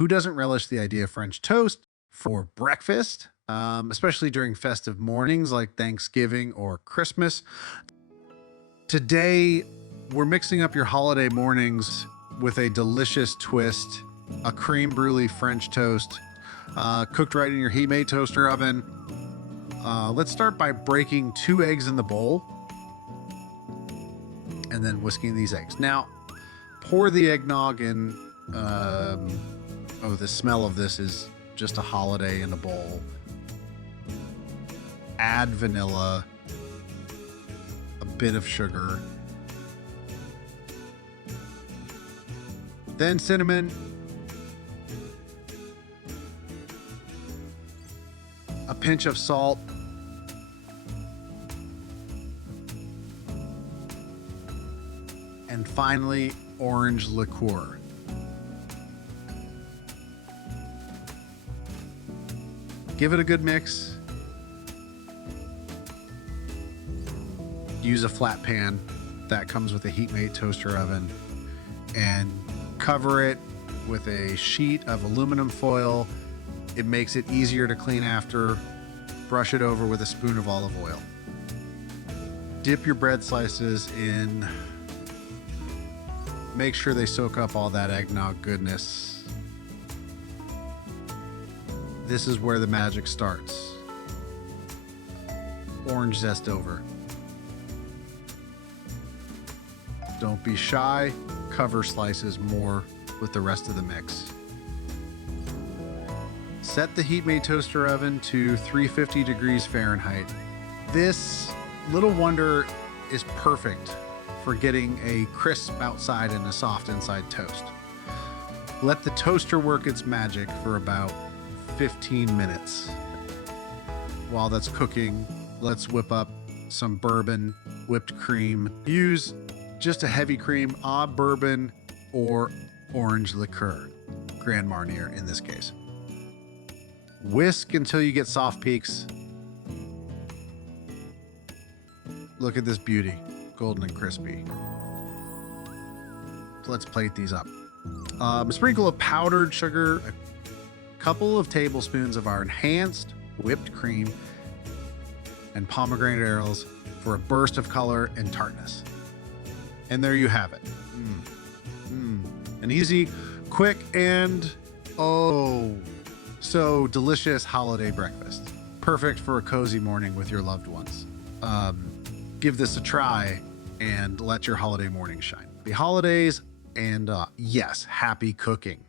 Who doesn't relish the idea of French toast for breakfast, especially during festive mornings like Thanksgiving or Christmas? Today, we're mixing up your holiday mornings with a delicious twist, a creme brulee French toast, cooked right in your heat-made toaster oven. Let's start by breaking 2 eggs in the bowl and then whisking these eggs. Now, pour the eggnog in. Oh, the smell of this is just a holiday in a bowl. Add vanilla, a bit of sugar, then cinnamon, a pinch of salt, and finally, orange liqueur. Give it a good mix. Use a flat pan that comes with a heat-made toaster oven and cover it with a sheet of aluminum foil. It makes it easier to clean after. Brush it over with a spoon of olive oil. Dip your bread slices in. Make sure they soak up all that eggnog goodness. This is where the magic starts. Orange zest over. Don't be shy. Cover slices more with the rest of the mix. Set the heat-made toaster oven to 350 degrees Fahrenheit. This little wonder is perfect for getting a crisp outside and a soft inside toast. Let the toaster work its magic for about 15 minutes. While that's cooking, let's whip up some bourbon, whipped cream. Use just a heavy cream, bourbon, or orange liqueur, Grand Marnier in this case. Whisk until you get soft peaks. Look at this beauty, golden and crispy. So let's plate these up. A sprinkle of powdered sugar, a couple of tablespoons of our enhanced whipped cream, and pomegranate arils for a burst of color and tartness. And there you have it. An easy, quick, and oh, so delicious holiday breakfast. Perfect for a cozy morning with your loved ones. Give this a try and let your holiday morning shine. Happy holidays and yes, happy cooking.